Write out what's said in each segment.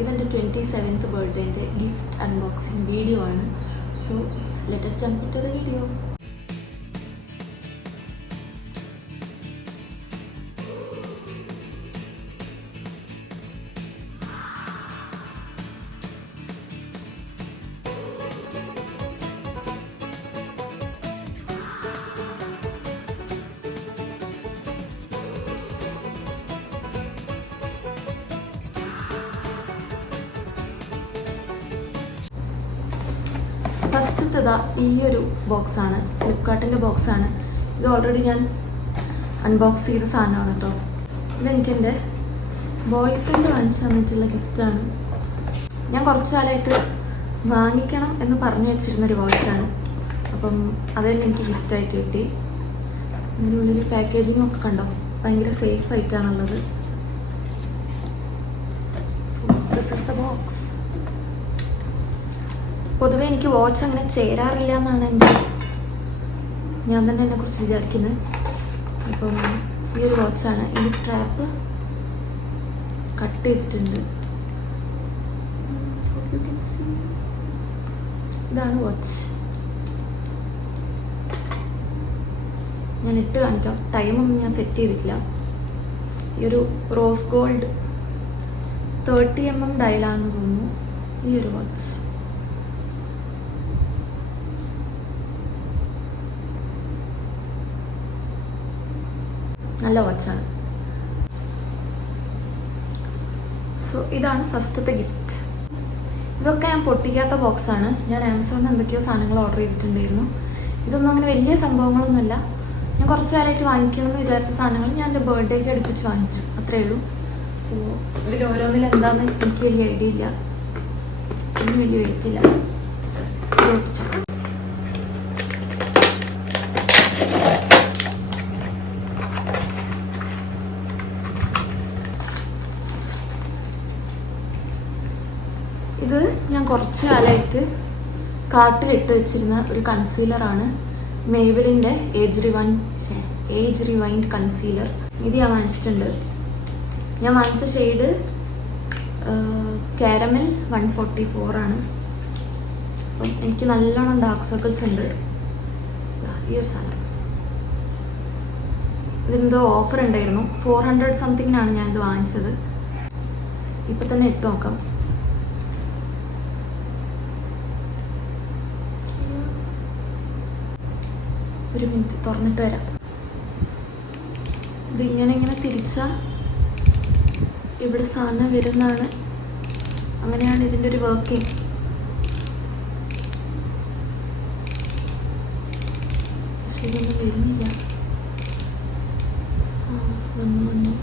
ഇതെൻ്റെ 27th ബർത്ത്ഡേൻ്റെ gift unboxing video ആണ്. So let us jump into the video. ഫസ്റ്റത്തേതാ ഈ ഒരു ബോക്സാണ്, ഫ്ലിപ്കാർട്ടിൻ്റെ ബോക്സാണ്. ഇത് ഓൾറെഡി ഞാൻ അൺബോക്സ് ചെയ്ത സാധനമാണ് കേട്ടോ. ഇതെനിക്ക് എൻ്റെ ബോയ് ഫ്രണ്ട് വാങ്ങിച്ചു തന്നിട്ടുള്ള ഗിഫ്റ്റാണ്. ഞാൻ കുറച്ച് കാലമായിട്ട് വാങ്ങിക്കണം എന്ന് പറഞ്ഞു വെച്ചിരുന്നൊരു വാച്ചാണ്. അപ്പം അതെന്നെ എനിക്ക് ഗിഫ്റ്റായിട്ട് കിട്ടി. ഇതിൻ്റെ ഉള്ളിൽ പാക്കേജിങ് ഒക്കെ കണ്ടോ, ഭയങ്കര സേഫ് ആയിട്ടാണുള്ളത്. So this is the box. പൊതുവെ എനിക്ക് വാച്ച് അങ്ങനെ ചേരാറില്ല എന്നാണ് ഞാൻ തന്നെ എന്നെക്കുറിച്ച് വിചാരിക്കുന്നത്. അപ്പം ഈ ഒരു വാച്ചാണ്. ഇതിൻ്റെ സ്ട്രാപ്പ് കട്ട് ചെയ്തിട്ടുണ്ട്. ഇതാണ് വാച്ച്. ഞാൻ ഇട്ട് കാണിക്കാം. ടൈമൊന്നും ഞാൻ സെറ്റ് ചെയ്തിട്ടില്ല. ഈ ഒരു റോസ് ഗോൾഡ് 30mm ഡയലാണെന്ന് തോന്നുന്നു ഈ ഒരു വാച്ച്. നല്ല വാച്ചാണ്. സോ ഇതാണ് ഫസ്റ്റത്തെ ഗിഫ്റ്റ്. ഇതൊക്കെ ഞാൻ പൊട്ടിക്കാത്ത ബോക്സാണ്. ഞാൻ ആമസോണിൽ എന്തൊക്കെയോ സാധനങ്ങൾ ഓർഡർ ചെയ്തിട്ടുണ്ടായിരുന്നു. ഇതൊന്നും അങ്ങനെ വലിയ സംഭവങ്ങളൊന്നുമല്ല. ഞാൻ കുറച്ച് കാലമായിട്ട് വാങ്ങിക്കണമെന്ന് വിചാരിച്ച സാധനങ്ങൾ ഞാൻ എൻ്റെ ബർത്ത്ഡേക്ക് അടുപ്പിച്ച് വാങ്ങിച്ചു, അത്രയേ ഉള്ളൂ. സോ ഇതിൽ ഓരോന്നിൽ എന്താണെന്ന് എനിക്ക് വലിയ ഐഡിയ ഇല്ല, ഇതിന് വലിയ വെയിറ്റ് ഇല്ല. ഇത് ഞാൻ കുറച്ച് കാലമായിട്ട് കാർട്ടിലിട്ട് വെച്ചിരുന്ന ഒരു കൺസീലറാണ്. മേബലിൻ്റെ ഏജ് റിവൈൻഡ് കൺസീലർ. ഇത് ഞാൻ വാങ്ങിച്ചിട്ടുണ്ട്. ഞാൻ വാങ്ങിച്ച ഷെയ്ഡ് കാരമൽ 144 ആണ്. അപ്പം എനിക്ക് നല്ലോണം ഡാർക്ക് സർക്കിൾസ് ഉണ്ട്. ഈ ഒരു സാധനം ഇതിനെന്തോ ഓഫർ ഉണ്ടായിരുന്നു. 400 സംതിങ്ങിനാണ് ഞാനിത് വാങ്ങിച്ചത്. ഇപ്പം തന്നെ ഇട്ട് നോക്കാം. ഒരു മിനിറ്റ് തുറന്നിട്ട് വരാം. ഇതിങ്ങനെ തിരിച്ചാൽ ഇവിടെ സാധനം വരുന്നതാണ്. അങ്ങനെയാണ് ഇതിൻ്റെ ഒരു വർക്കിംഗ്. പക്ഷെ ഇതൊന്നും വരുന്നില്ല. വന്നു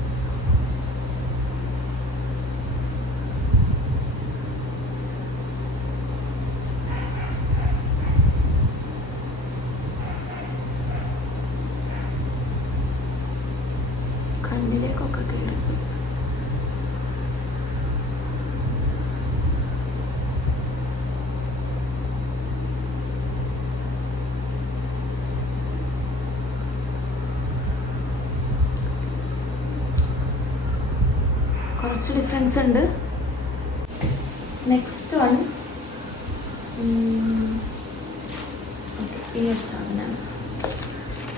കണ്ണിലേക്കൊക്കെ കയറിപ്പോയി. കുറച്ച് ഡിഫറൻസ് ഉണ്ട്. നെക്സ്റ്റ് വൺ ഈ ഒരു സാധനമാണ്.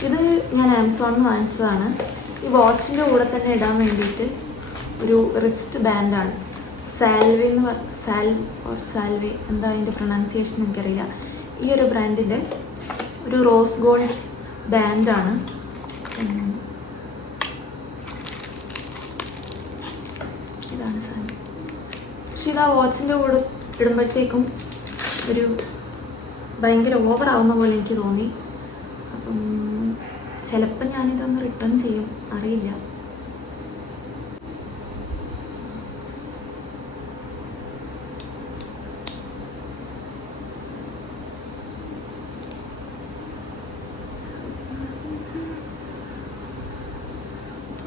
ഇത് ഞാൻ ആമസോണിൽ നിന്ന് വാങ്ങിച്ചതാണ്. ഈ വാച്ചിൻ്റെ കൂടെ തന്നെ ഇടാൻ വേണ്ടിയിട്ട് ഒരു റിസ്റ്റ് ബാൻഡാണ്. സാൽവേ സാൽവേ എന്താ അതിൻ്റെ പ്രൊനൗൺസിയേഷൻ എനിക്കറിയില്ല. ഈ ഒരു ബ്രാൻഡിൻ്റെ ഒരു റോസ് ഗോൾഡ് ബാൻഡാണ്. ഇതാണ് സാധനം. പക്ഷെ ഇത് ആ വാച്ചിൻ്റെ കൂടെ ഇടുമ്പോഴത്തേക്കും ഒരു ഭയങ്കര ഓവറാവുന്ന പോലെ എനിക്ക് തോന്നി. അപ്പം ചിലപ്പോൾ ഞാനിതൊന്ന് റിട്ടേൺ ചെയ്യും, അറിയില്ല.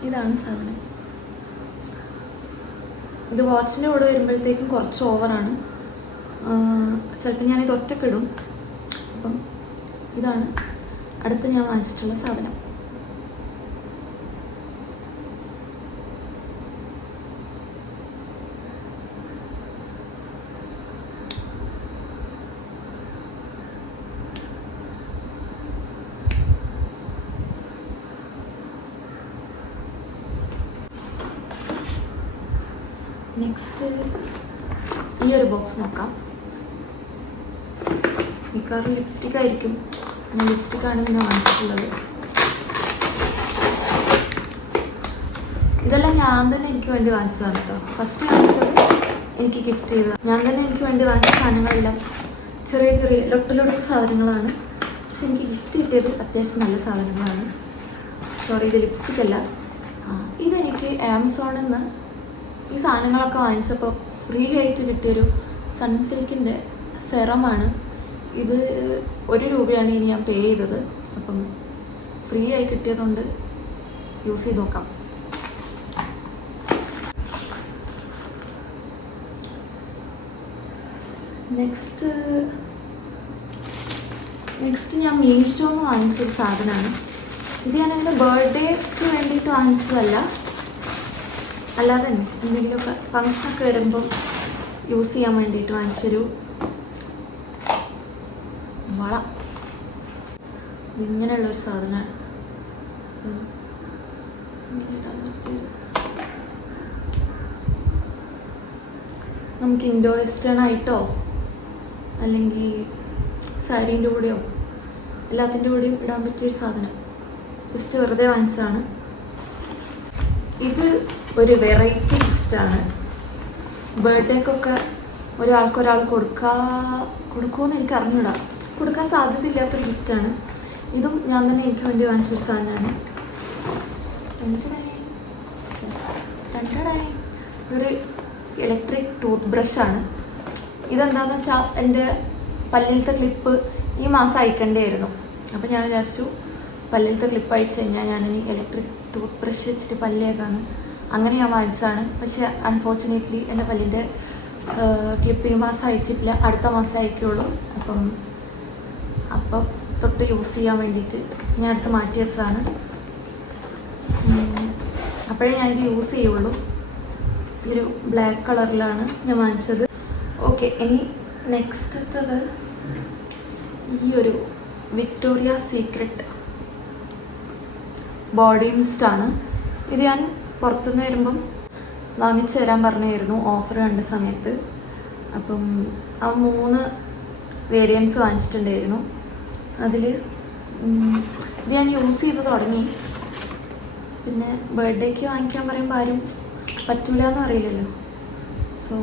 ഇതാണ് സാധനം. ഇത് വാച്ചിൻ്റെ കൂടെ വരുമ്പോഴത്തേക്കും കുറച്ച് ഓവറാണ്. ചിലപ്പോൾ ഞാനിത് ഒറ്റക്കിടും. അപ്പം ഇതാണ് അടുത്ത് ഞാൻ വാങ്ങിച്ചിട്ടുള്ള സാധനം. നെക്സ്റ്റ് ഈ ഒരു ബോക്സ് നോക്കാം. മിക്കവാറും ലിപ്സ്റ്റിക് ആയിരിക്കും. ലിപ്സ്റ്റിക്കാണ് പിന്നെ വാങ്ങിച്ചിട്ടുള്ളത്. ഇതെല്ലാം ഞാൻ തന്നെ എനിക്ക് വേണ്ടി വാങ്ങിച്ചതാണ് കേട്ടോ. ഫസ്റ്റ് വാങ്ങിച്ചത് എനിക്ക് ഗിഫ്റ്റ് ചെയ്തതാണ്. ഞാൻ തന്നെ എനിക്ക് വേണ്ടി വാങ്ങിച്ച സാധനങ്ങളെല്ലാം ചെറിയ ചെറിയ ലൊട്ടിലൊടുക്ക് സാധനങ്ങളാണ്. പക്ഷെ എനിക്ക് ഗിഫ്റ്റ് കിട്ടിയത് അത്യാവശ്യം നല്ല സാധനങ്ങളാണ്. സോറി, ഇത് ലിപ്സ്റ്റിക് അല്ല. ഇതെനിക്ക് ആമസോണിൽ നിന്ന് ഈ സാധനങ്ങളൊക്കെ വാങ്ങിച്ചപ്പോൾ ഫ്രീ ആയിട്ട് കിട്ടിയൊരു സൺസിൽക്കിൻ്റെ സെറമാണ്. ഇത് 1 രൂപയാണ് ഇനി ഞാൻ പേ ചെയ്തത്. അപ്പം ഫ്രീ ആയി കിട്ടിയതുകൊണ്ട് യൂസ് ചെയ്ത് നോക്കാം. നെക്സ്റ്റ് ഞാൻ മീഷോന്ന് വാങ്ങിച്ചൊരു സാധനമാണ്. ഇത് ഞാൻ എൻ്റെ ബർത്ത്ഡേക്ക് വേണ്ടിയിട്ട് വാങ്ങിച്ചതല്ല, അല്ലാതെ തന്നെ എന്തെങ്കിലുമൊക്കെ ഫങ്ഷനൊക്കെ വരുമ്പം യൂസ് ചെയ്യാൻ വേണ്ടിയിട്ട് വാങ്ങിച്ചൊരു വള. ഇങ്ങനെയുള്ളൊരു സാധനമാണ്. ഇങ്ങനെ ഇടാൻ പറ്റിയൊരു, നമുക്ക് ഇൻഡോ വെസ്റ്റേൺ ആയിട്ടോ അല്ലെങ്കിൽ സാരീൻ്റെ കൂടെയോ എല്ലാത്തിൻ്റെ കൂടെയും ഇടാൻ പറ്റിയൊരു സാധനം. ജസ്റ്റ് വെറുതെ വാങ്ങിച്ചതാണ്. ഇത് ഒരു വെറൈറ്റി ഗിഫ്റ്റാണ്. ബർത്ത്ഡേക്കൊക്കെ ഒരാൾക്കൊരാൾ കൊടുക്കുമെന്ന് എനിക്ക് അറിഞ്ഞൂടാ. കൊടുക്കാൻ സാധ്യതയില്ലാത്തൊരു ഗിഫ്റ്റാണ്. ഇതും ഞാൻ തന്നെ എനിക്ക് വേണ്ടി വാങ്ങിച്ചൊരു സാധനമാണ്. ഒരു ഇലക്ട്രിക് ടൂത്ത് ബ്രഷാണ്. ഇതെന്താണെന്ന് വെച്ചാൽ എൻ്റെ പല്ലിലത്തെ ക്ലിപ്പ് ഈ മാസം അയക്കേണ്ടിയായിരുന്നു. അപ്പോൾ ഞാൻ വിചാരിച്ചു പല്ലിലത്തെ ക്ലിപ്പ് അയച്ചു കഴിഞ്ഞാൽ ഞാനിനി ഇലക്ട്രിക് ടൂത്ത് ബ്രഷ് വെച്ചിട്ട് പല്ലേതാണ്. അങ്ങനെ ഞാൻ വാങ്ങിച്ചതാണ്. പക്ഷേ അൺഫോർച്ചുനേറ്റ്ലി എൻ്റെ പല്ലിൻ്റെ ക്ലിപ്പ് ഈ മാസം അയച്ചിട്ടില്ല, അടുത്ത മാസം അയക്കുള്ളൂ. അപ്പം തൊട്ട് യൂസ് ചെയ്യാൻ വേണ്ടിയിട്ട് ഞാൻ അടുത്ത് മാറ്റി വെച്ചതാണ്. അപ്പോഴേ ഞാനിത് യൂസ് ചെയ്യുള്ളൂ. ഈ ഒരു ബ്ലാക്ക് കളറിലാണ് ഞാൻ വാങ്ങിച്ചത്. ഓക്കെ, ഇനി നെക്സ്റ്റത്തത് ഈ ഒരു വിക്ടോറിയ സീക്രട്ട് ബോഡി മിസ്റ്റാണ്. ഇത് ഞാൻ പുറത്തുനിന്ന് വരുമ്പം വാങ്ങിച്ചു തരാൻ പറഞ്ഞായിരുന്നു ഓഫർ കണ്ട സമയത്ത്. അപ്പം ആ 3 വേരിയൻസ് വാങ്ങിച്ചിട്ടുണ്ടായിരുന്നു. അതിൽ ഇത് ഞാൻ യൂസ് ചെയ്ത് തുടങ്ങി. പിന്നെ ബർത്ത്ഡേക്ക് വാങ്ങിക്കാൻ പറയുമ്പോൾ ആരും പറ്റൂല എന്ന് അറിയില്ലല്ലോ. സോ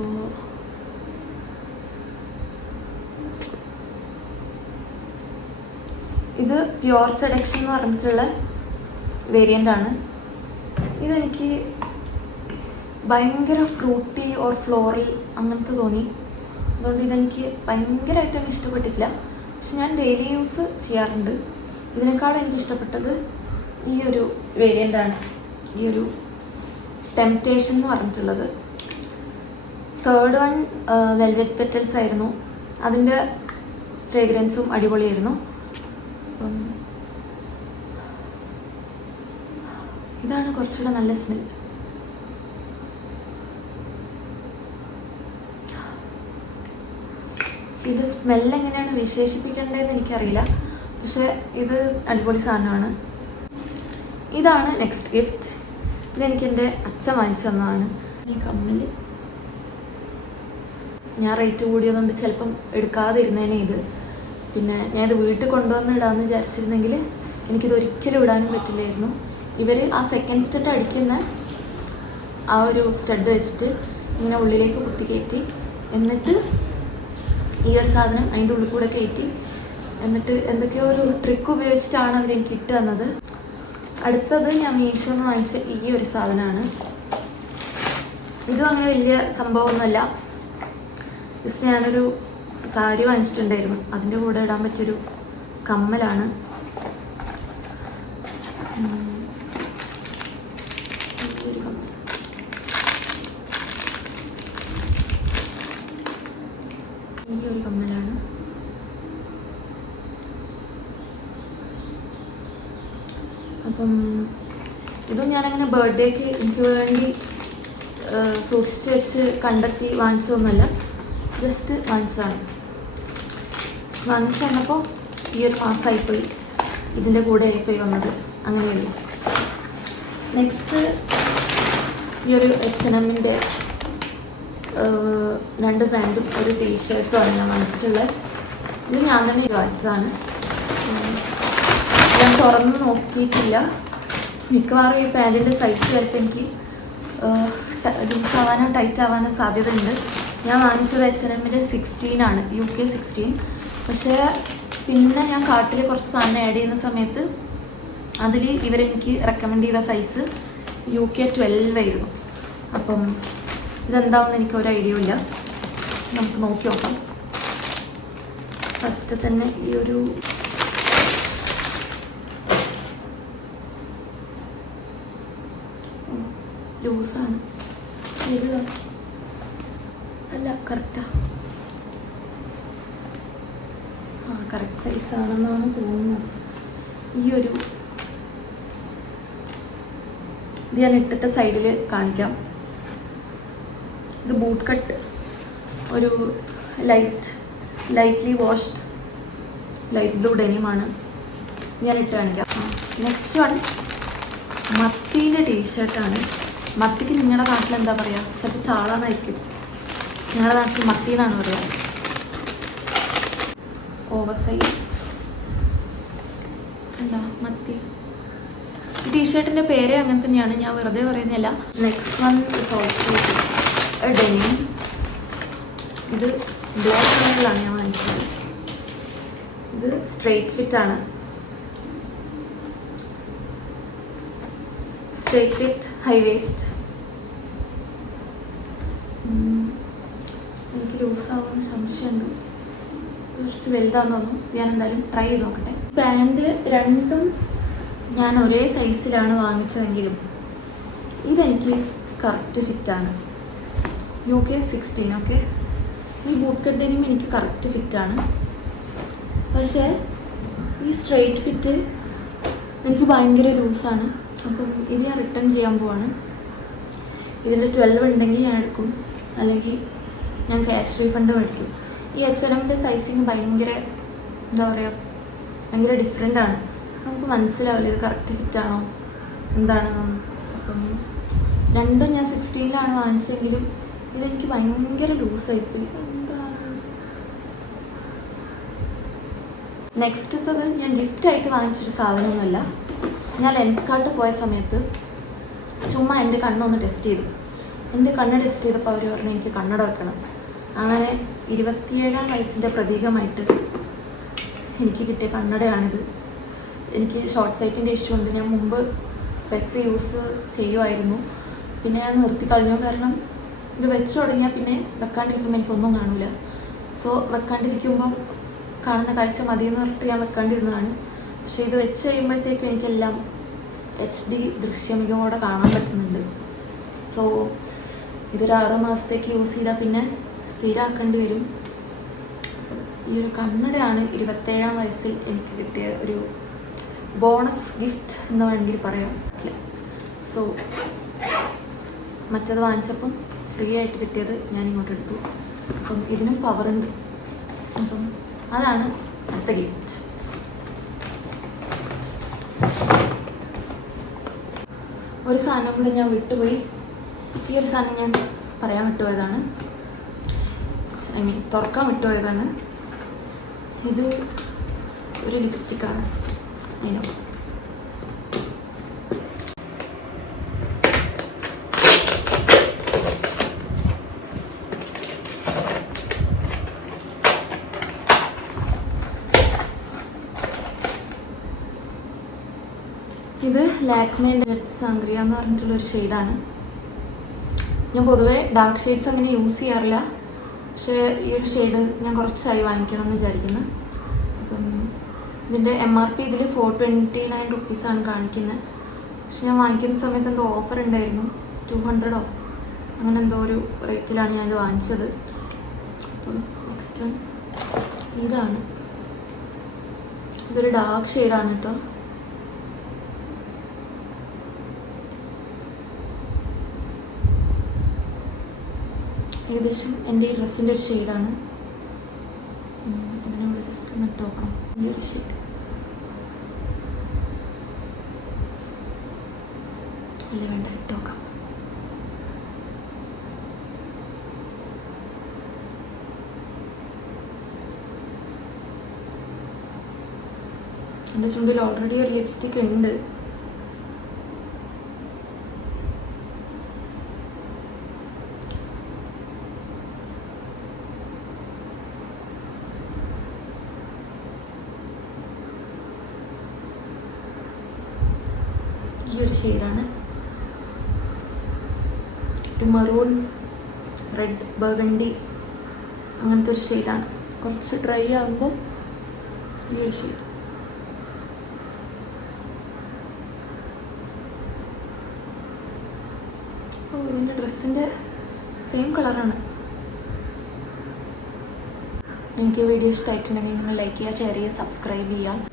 ഇത് പ്യുവർ സെഡക്ഷൻ എന്ന് പറഞ്ഞിട്ടുള്ള വേരിയൻ്റാണ്. ഇതെനിക്ക് ഭയങ്കര ഫ്രൂട്ടി ഓർ ഫ്ലോറൽ അങ്ങനത്തെ തോന്നി. അതുകൊണ്ട് ഇതെനിക്ക് ഭയങ്കരമായിട്ടൊന്നും ഇഷ്ടപ്പെട്ടിട്ടില്ല. പക്ഷെ ഞാൻ ഡെയിലി യൂസ് ചെയ്യാറുണ്ട്. ഇതിനേക്കാളും എനിക്ക് ഇഷ്ടപ്പെട്ടത് ഈ ഒരു വേരിയൻ്റാണ്. ഈ ഒരു ടെംപ്റ്റേഷൻ എന്ന് പറഞ്ഞിട്ടുള്ളത്. 3rd വൺ വെൽവെറ്റ് പെറ്റൽസ് ആയിരുന്നു. അതിൻ്റെ ഫ്രേഗ്രൻസും അടിപൊളിയായിരുന്നു. അപ്പം ഇതാണ് കുറച്ചുകൂടെ നല്ല സ്മെൽ. ഇത് സ്മെല്ലെങ്ങനെയാണ് വിശേഷിപ്പിക്കേണ്ടതെന്ന് എനിക്കറിയില്ല. പക്ഷേ ഇത് അടിപൊളി സാധനമാണ്. ഇതാണ് നെക്സ്റ്റ് ഗിഫ്റ്റ്. ഇതെനിക്ക് എൻ്റെ അച്ഛൻ വാങ്ങിച്ചു തന്നതാണ്. ഈ കമ്മൽ ഞാൻ റേറ്റ് കൂടിയതുകൊണ്ട് ചിലപ്പം എടുക്കാതിരുന്നേനെ ഇത്. പിന്നെ ഞാനിത് വീട്ടിൽ കൊണ്ടുവന്ന് ഇടാമെന്ന് വിചാരിച്ചിരുന്നെങ്കിൽ എനിക്കിത് ഒരിക്കലും ഇടാനും പറ്റില്ലായിരുന്നു. ഇവർ ആ സെക്കൻഡ് സ്റ്റഡ് അടിക്കുന്ന ആ ഒരു സ്റ്റഡ് വെച്ചിട്ട് ഇങ്ങനെ ഉള്ളിലേക്ക് കുത്തിക്കയറ്റി, എന്നിട്ട് ഈ ഒരു സാധനം അതിൻ്റെ ഉള്ളിൽ കൂടെ കയറ്റി, എന്നിട്ട് എന്തൊക്കെയോ ഒരു ട്രിക്ക് ഉപയോഗിച്ചിട്ടാണ് അവർ എനിക്ക് ഇട്ട് തന്നത്. അടുത്തത് ഞാൻ മീഷോന്ന് വാങ്ങിച്ച ഈ ഒരു സാധനമാണ്. ഇതും അങ്ങനെ വലിയ സംഭവമൊന്നുമല്ല. ജസ്റ്റ് ഞാനൊരു സാരി വാങ്ങിച്ചിട്ടുണ്ടായിരുന്നു. അതിൻ്റെ കൂടെ ഇടാൻ പറ്റിയൊരു കമ്മലാണ്. ഒരു കമ്മൽ. ഈ ഒരു കമ്മലാണ്. അപ്പം ഇതും ഞാനങ്ങനെ ബർത്ത്ഡേക്ക് എനിക്ക് വേണ്ടി സൂക്ഷിച്ച് വെച്ച് കണ്ടെത്തി വാങ്ങിച്ചതൊന്നുമല്ല, ജസ്റ്റ് വാങ്ങിച്ചതാണ്. വാങ്ങിച്ചു വന്നപ്പോൾ ഈ ഒരു മാസമായിപ്പോയി, ഇതിൻ്റെ കൂടെ ആയിപ്പോയി വന്നത്, അങ്ങനെയുള്ളൂ. നെക്സ്റ്റ് ഈ ഒരു H&Mൻ്റെ 2 പാൻറ്റും ഒരു ടീഷർട്ടുമാണ് ഞാൻ വാങ്ങിച്ചിട്ടുള്ളത്. ഇത് ഞാൻ തന്നെ വാങ്ങിച്ചതാണ്. ഞാൻ തുറന്ന് നോക്കിയിട്ടില്ല. മിക്കവാറും ഈ പാൻറ്റിൻ്റെ സൈസ് ചിലപ്പോൾ എനിക്ക് ലൂസ് ആവാനോ ടൈറ്റ് ആവാനോ സാധ്യതയുണ്ട്. ഞാൻ വാങ്ങിച്ചത് H&Mൻ്റെ 16 ആണ്, UK 16. പക്ഷേ പിന്നെ ഞാൻ കാർട്ടിൽ കുറച്ച് സാധനം ആഡ് ചെയ്യുന്ന സമയത്ത് അതിൽ ഇവരെനിക്ക് റെക്കമെൻഡ് ചെയ്ത സൈസ് UK 12 ആയിരുന്നു. അപ്പം ഇതെന്താണെന്ന് എനിക്കൊരു ഐഡിയ ഇല്ല. നമുക്ക് നോക്കി നോക്കാം. ഫസ്റ്റ് തന്നെ ഈ ഒരു ലൂസാണ്. ഇത് അല്ല, കറക്റ്റാ. കറക്റ്റ് സൈസാണെന്നാണ് തോന്നുന്നത്. ഈ ഒരു ഇത് ഞാൻ ഇട്ടിട്ട് സൈഡിൽ കാണിക്കാം. ഇത് ബൂട്ട് കട്ട്, ഒരു ലൈറ്റ്ലി വാഷ്ഡ് ലൈറ്റ് ബ്ലൂ ഡെനിമാണ്. ഞാൻ ഇട്ട് കാണിക്കാം. Next one മത്തീൻ്റെ ടീഷർട്ടാണ്. മത്തിക്ക് നിങ്ങളുടെ നാട്ടിൽ എന്താ പറയുക? ചിലപ്പോൾ ചാളാന്നായിരിക്കും. ഞങ്ങളുടെ നാട്ടിൽ മത്തി എന്നാണ് പറയുക. ഓവർ സൈസ്ഡ് എന്താ മത്തി. ഈ ടീഷർട്ടിൻ്റെ പേര് അങ്ങനെ തന്നെയാണ്, ഞാൻ വെറുതെ പറയുന്നില്ല. Next one is also denim. ഇത് ബ്ലാക്ക് കളറിലാണ് ഞാൻ വാങ്ങിച്ചത്. ഇത് സ്ട്രെയിറ്റ് ഫിറ്റാണ്. Straight fit high waist. എനിക്ക് ലൂസാവുന്ന സംശയമുണ്ട്. കുറച്ച് വലുതാന്ന് തോന്നുന്നു. ഞാൻ എന്തായാലും ട്രൈ ചെയ്ത് നോക്കട്ടെ. പാൻറ് രണ്ടും ഞാൻ ഒരേ സൈസിലാണ് വാങ്ങിച്ചതെങ്കിലും ഇതെനിക്ക് കറക്റ്റ് ഫിറ്റാണ്. UK 16. ഓക്കെ, ഈ ബൂട്ട് കട്ടിനും എനിക്ക് കറക്റ്റ് ഫിറ്റാണ്. പക്ഷേ ഈ സ്ട്രെയിറ്റ് ഫിറ്റ് എനിക്ക് ഭയങ്കര ലൂസാണ്. അപ്പം ഇത് ഞാൻ റിട്ടേൺ ചെയ്യാൻ പോവാണ്. ഇതിൻ്റെ 12 ഉണ്ടെങ്കിൽ ഞാൻ എടുക്കും, അല്ലെങ്കിൽ ഞാൻ ക്യാഷ് റീഫണ്ട് മേടിക്കും. ഈ H&Mൻ്റെ സൈസിങ് ഭയങ്കര എന്താ പറയുക, ഭയങ്കര ഡിഫറെൻ്റ് ആണ്. നമുക്ക് മനസ്സിലാവില്ല ഇത് കറക്റ്റ് ഫിറ്റാണോ എന്താണെന്നൊന്നും. അപ്പം രണ്ടും ഞാൻ 16 വാങ്ങിച്ചെങ്കിലും ഇതെനിക്ക് ഭയങ്കര ലൂസായിപ്പോയി. എന്താണ് നെക്സ്റ്റത്തത്? ഞാൻ ഗിഫ്റ്റായിട്ട് വാങ്ങിച്ചൊരു സാധനമൊന്നുമല്ല. ഞാൻ ലെൻസ് കാർട്ട് പോയ സമയത്ത് ചുമ്മാ എൻ്റെ കണ്ണൊന്ന് ടെസ്റ്റ് ചെയ്തു. എൻ്റെ കണ്ണ് ടെസ്റ്റ് ചെയ്തപ്പോൾ അവർ പറഞ്ഞു എനിക്ക് കണ്ണട വെക്കണം. അങ്ങനെ 27-ാം വയസ്സിൻ്റെ പ്രതീകമായിട്ട് എനിക്ക് കിട്ടിയ കണ്ണടയാണിത്. എനിക്ക് ഷോർട്ട് സൈറ്റിൻ്റെ ഇഷ്യൂ ഉണ്ട്. ഞാൻ മുമ്പ് സ്പെക്സ് യൂസ് ചെയ്യുമായിരുന്നു, പിന്നെ ഞാൻ നിർത്തി കളഞ്ഞു. കാരണം ഇത് വെച്ച് തുടങ്ങിയാൽ പിന്നെ വെക്കാണ്ടിരിക്കുമ്പോൾ എനിക്കൊന്നും കാണില്ല. സോ വെക്കാണ്ടിരിക്കുമ്പം കാണുന്ന കാഴ്ച മതിയെന്ന് പറഞ്ഞിട്ട് ഞാൻ വെക്കാണ്ടിരുന്നതാണ്. പക്ഷേ ഇത് വെച്ച് കഴിയുമ്പോഴത്തേക്കും എനിക്കെല്ലാം HD ദൃശ്യമികമോടെ കാണാൻ പറ്റുന്നുണ്ട്. സോ ഇതൊരു 6 മാസത്തേക്ക് യൂസ് ചെയ്താൽ പിന്നെ സ്ഥിരമാക്കേണ്ടി വരും. ഈ ഒരു കണ്ണടയാണ് 27-ാം വയസ്സിൽ എനിക്ക് കിട്ടിയ ഒരു ബോണസ് ഗിഫ്റ്റ് എന്ന് വേണമെങ്കിൽ പറയാം. സോ മറ്റത് വാങ്ങിച്ചപ്പം ഫ്രീ ആയിട്ട് കിട്ടിയത് ഞാൻ ഇങ്ങോട്ട് എടുത്തു. അപ്പം ഇതിനും പവറുണ്ട്. അപ്പം അതാണ് അടുത്ത ഗിഫ്റ്റ്. ഒരു സാധനം കൂടെ ഞാൻ വിട്ടുപോയി. ഈ ഒരു സാധനം ഞാൻ പറയാൻ വിട്ടുപോയതാണ്, തുറക്കാൻ വിട്ടുപോയതാണ്. ഇത് ഒരു ലിപ്സ്റ്റിക്കാണ്. അതിനോ ഇത് ലാക്മേൻ്റെ സാങ്ക്രിയ എന്ന് പറഞ്ഞിട്ടുള്ളൊരു ഷെയ്ഡാണ്. ഞാൻ പൊതുവേ ഡാർക്ക് ഷെയ്ഡ്സ് അങ്ങനെ യൂസ് ചെയ്യാറില്ല. പക്ഷേ ഈ ഒരു ഷെയ്ഡ് ഞാൻ കുറച്ചായി വാങ്ങിക്കണം എന്ന് വിചാരിക്കുന്നു. അപ്പം ഇതിൻ്റെ MRP ഇതിൽ 429 റുപ്പീസാണ് കാണിക്കുന്നത്. പക്ഷെ ഞാൻ വാങ്ങിക്കുന്ന സമയത്ത് എന്തോ ഓഫർ ഉണ്ടായിരുന്നു, 200 അങ്ങനെ എന്തോ ഒരു റേറ്റിലാണ് ഞാനിത് വാങ്ങിച്ചത്. അപ്പം നെക്സ്റ്റ് വൺ ഇതാണ്. ഇതൊരു ഡാർക്ക് ഷെയ്ഡാണ് കേട്ടോ. ഏകദേശം എൻ്റെ ഈ ഡ്രസ്സിൻ്റെ ഒരു ഷെയ്ഡാണ്. ഇതിനോട് ജസ്റ്റ് ഒന്ന് ഇട്ട് നോക്കണം. ഈ ഒരു ഷെയ്ഡ് അല്ലേ, വേണ്ട ഇട്ട് നോക്കാം. എൻ്റെ ചുണ്ടിൽ ഓൾറെഡി ഒരു ലിപ്സ്റ്റിക് ഉണ്ട്. ഈ ഒരു ഷെയ്ഡാണ്, ഒരു മറൂൺ റെഡ് ബർഗണ്ടി അങ്ങനത്തെ ഒരു ഷെയ്ഡാണ്. കുറച്ച് ഡ്രൈ ആകുമ്പോൾ ഈ ഒരു ഷെയ്ഡ്. ഓ, ഇതിൻ്റെ ഡ്രസ്സിൻ്റെ സെയിം കളറാണ്. നിങ്ങൾക്ക് ഈ വീഡിയോ ഇഷ്ടമായിട്ടുണ്ടെങ്കിൽ നിങ്ങൾ ലൈക്ക് ചെയ്യുക, ഷെയർ ചെയ്യുക, സബ്സ്ക്രൈബ് ചെയ്യുക.